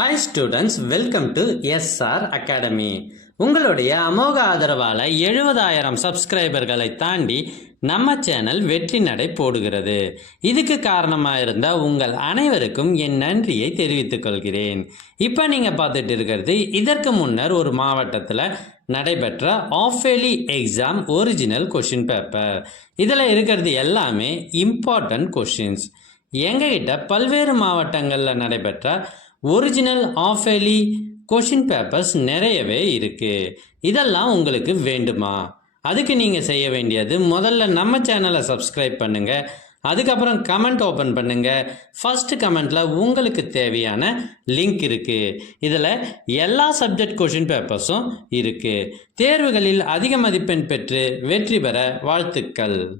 Hi students, welcome to SR academy. உங்களுடைய அமோக ஆதரவால் 70,000 சப்ஸ்கிரைபர்களை தாண்டி நம்ம சேனல் வெற்றி நடை போடுகிறது. இதுக்கு காரணமாக இருந்த உங்கள் அனைவருக்கும் என் நன்றியை தெரிவித்துக் கொள்கிறேன். இப்போ நீங்கள் பார்த்துட்டு இருக்கிறது இதற்கு முன்னர் ஒரு மாவட்டத்தில் நடைபெற்ற of-yearly exam original question paper. இதில் இருக்கிறது எல்லாமே இம்பார்ட்டன்ட் கொஷின்ஸ். எங்ககிட்ட பல்வேறு மாவட்டங்களில் நடைபெற்ற ஒரிஜினல் ஆஃப்-இயர்லி கொஷின் பேப்பர்ஸ் நிறையவே இருக்குது. இதெல்லாம் உங்களுக்கு வேண்டுமா? அதுக்கு நீங்கள் செய்ய வேண்டியது முதல்ல நம்ம சேனலை சப்ஸ்கிரைப் பண்ணுங்கள். அதுக்கப்புறம் கமெண்ட் ஓப்பன் பண்ணுங்கள். ஃபஸ்ட்டு கமெண்ட்டில் உங்களுக்கு தேவையான லிங்க் இருக்குது. இதில் எல்லா சப்ஜெக்ட் கொஷின் பேப்பர்ஸும் இருக்குது. தேர்வுகளில் அதிக மதிப்பெண் பெற்று வெற்றி பெற வாழ்த்துக்கள்.